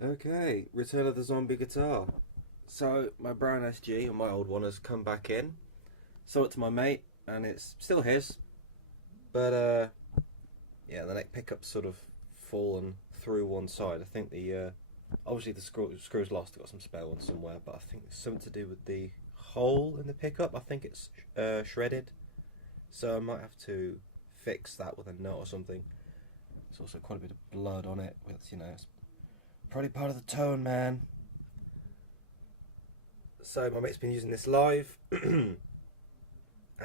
Okay, Return of the Zombie Guitar. So my brown SG and my old one has come back in. Sold it to my mate, and it's still his. But yeah, the neck pickup's sort of fallen through one side. I think the obviously the screw's lost. I've got some spare ones somewhere, but I think it's something to do with the hole in the pickup. I think it's shredded, so I might have to fix that with a nut or something. There's also quite a bit of blood on it, with it's probably part of the tone, man. So my mate's been using this live, and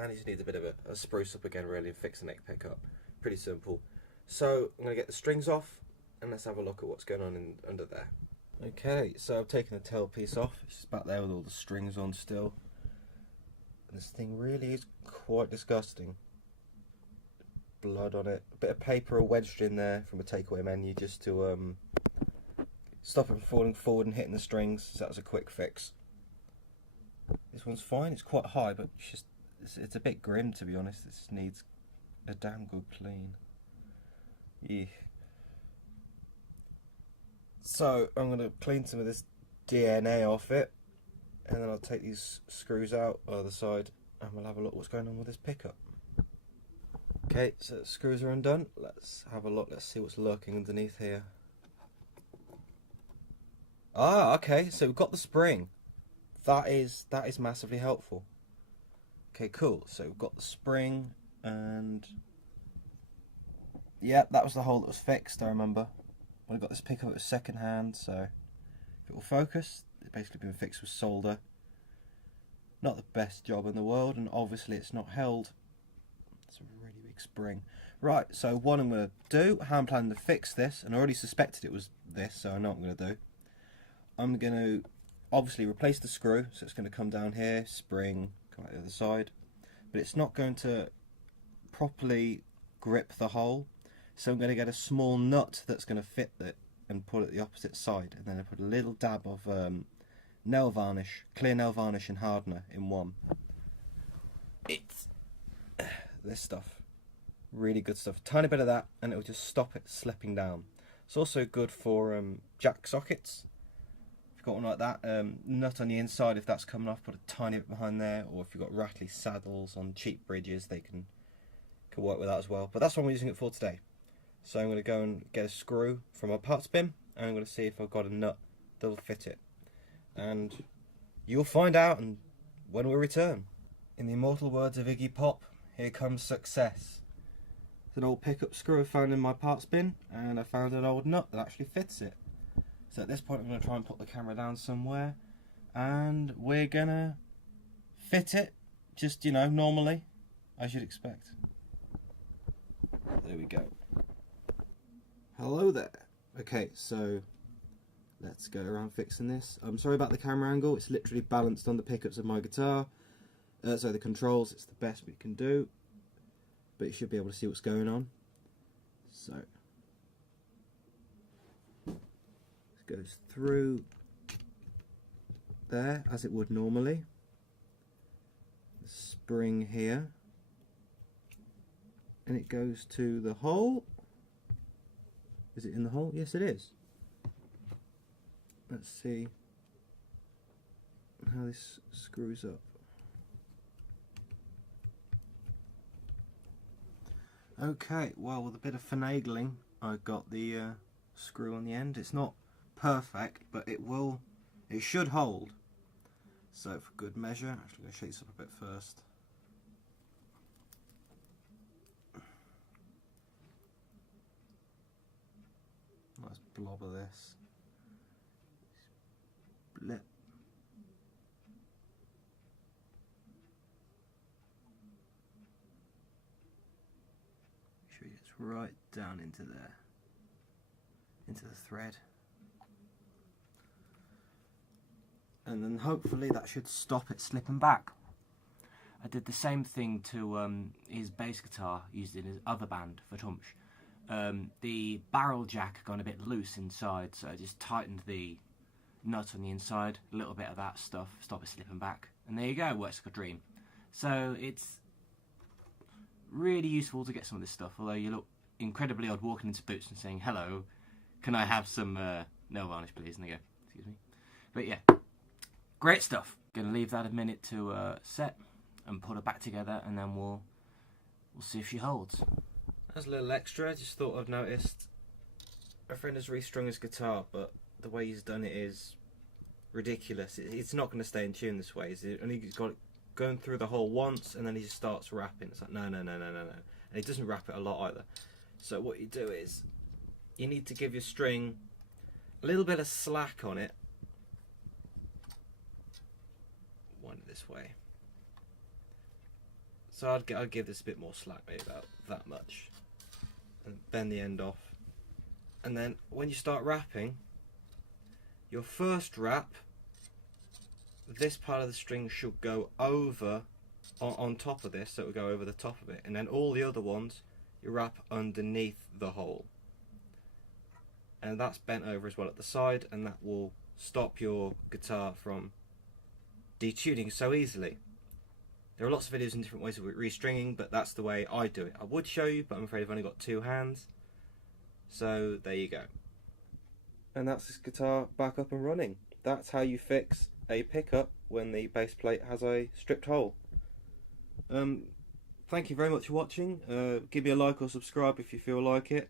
he just needs a bit of a spruce up again, really, and fix the neck pickup. Pretty simple. So I'm going to get the strings off, and let's have a look at what's going on under there. Okay, so I've taken the tail piece off. It's just back there with all the strings on still. And this thing really is quite disgusting. Blood on it. A bit of paper wedged in there from a takeaway menu just to stop it from falling forward and hitting the strings. So that was a quick fix. This one's fine. It's quite high, but it's a bit grim, to be honest. This needs a damn good clean. Yeah. So I'm going to clean some of this DNA off it, and then I'll take these screws out either side, and we'll have a look what's going on with this pickup. Okay, so the screws are undone. Let's have a look. Let's see what's lurking underneath here. Ah, okay. So we've got the spring. That is massively helpful. Okay, cool. So we've got the spring, and yeah, that was the hole that was fixed. I remember when I got this pickup, it was second hand. So if it will focus, it's basically been fixed with solder. Not the best job in the world, and obviously it's not held. It's a really big spring. Right, so what I'm going to do, how I'm planning to fix this, and I already suspected it was this, so I know what I'm going to do. I'm going to obviously replace the screw, so it's going to come down here, spring, come out the other side, but it's not going to properly grip the hole, so I'm going to get a small nut that's going to fit it and put it the opposite side, and then I put a little dab of nail varnish, clear nail varnish and hardener in one. It's this stuff, really good stuff. Tiny bit of that, and it will just stop it slipping down. It's also good for jack sockets. If you've got one like that, nut on the inside, if that's coming off, put a tiny bit behind there. Or if you've got rattly saddles on cheap bridges, they can work with that as well. But that's what I'm using it for today. So I'm going to go and get a screw from my parts bin, and I'm going to see if I've got a nut that'll fit it. And you'll find out when we return. In the immortal words of Iggy Pop, here comes success. It's an old pickup screw I found in my parts bin, and I found an old nut that actually fits it. So at this point I'm going to try and put the camera down somewhere, and we're going to fit it, just, normally, as you'd expect. There we go. Hello there. Okay, so let's go around fixing this. I'm sorry about the camera angle, it's literally balanced on the pickups of my guitar. So the controls, it's the best we can do, but you should be able to see what's going on. So it goes through there as it would normally. The spring here, and it goes to the hole. Is it in the hole? Yes, it is. Let's see how this screws up. Okay, well, with a bit of finagling, I got the screw on the end. It's not perfect, but it should hold. So for good measure, actually I'm going to shake this up a bit first. Nice blob of this. Blip. Make sure it gets right down into there, into the thread. And then hopefully that should stop it slipping back. I did the same thing to his bass guitar used in his other band for Tumsh. The barrel jack got a bit loose inside, so I just tightened the nut on the inside, a little bit of that stuff, stop it slipping back, and there you go, works like a dream. So it's really useful to get some of this stuff, although you look incredibly odd walking into Boots and saying, hello, can I have some No varnish, please, nigga. Excuse me. But yeah, great stuff. Gonna leave that a minute to set and put her back together, and then we'll see if she holds. As a little extra, I just thought I've noticed a friend has restrung his guitar, but the way he's done it is ridiculous. It's not going to stay in tune this way. He's got it going through the hole once, and then he just starts rapping. It's like, no. And he doesn't rap it a lot either. So what you do is, you need to give your string a little bit of slack on it. Wind it this way. So I'd give this a bit more slack, maybe about that much. And bend the end off. And then when you start rapping, your first rap, this part of the string should go over, on top of this, so it will go over the top of it. And then all the other ones, you rap underneath the hole. And that's bent over as well at the side, and that will stop your guitar from detuning so easily. There are lots of videos and different ways of restringing, but that's the way I do it. I would show you, but I'm afraid I've only got 2 hands. So there you go. And that's this guitar back up and running. That's how you fix a pickup when the base plate has a stripped hole. Thank you very much for watching. Give me a like or subscribe if you feel like it.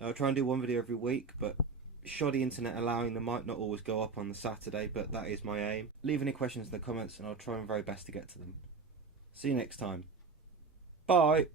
I'll try and do 1 video every week, but shoddy internet allowing, they might not always go up on the Saturday, but that is my aim. Leave any questions in the comments and I'll try my very best to get to them. See you next time. Bye!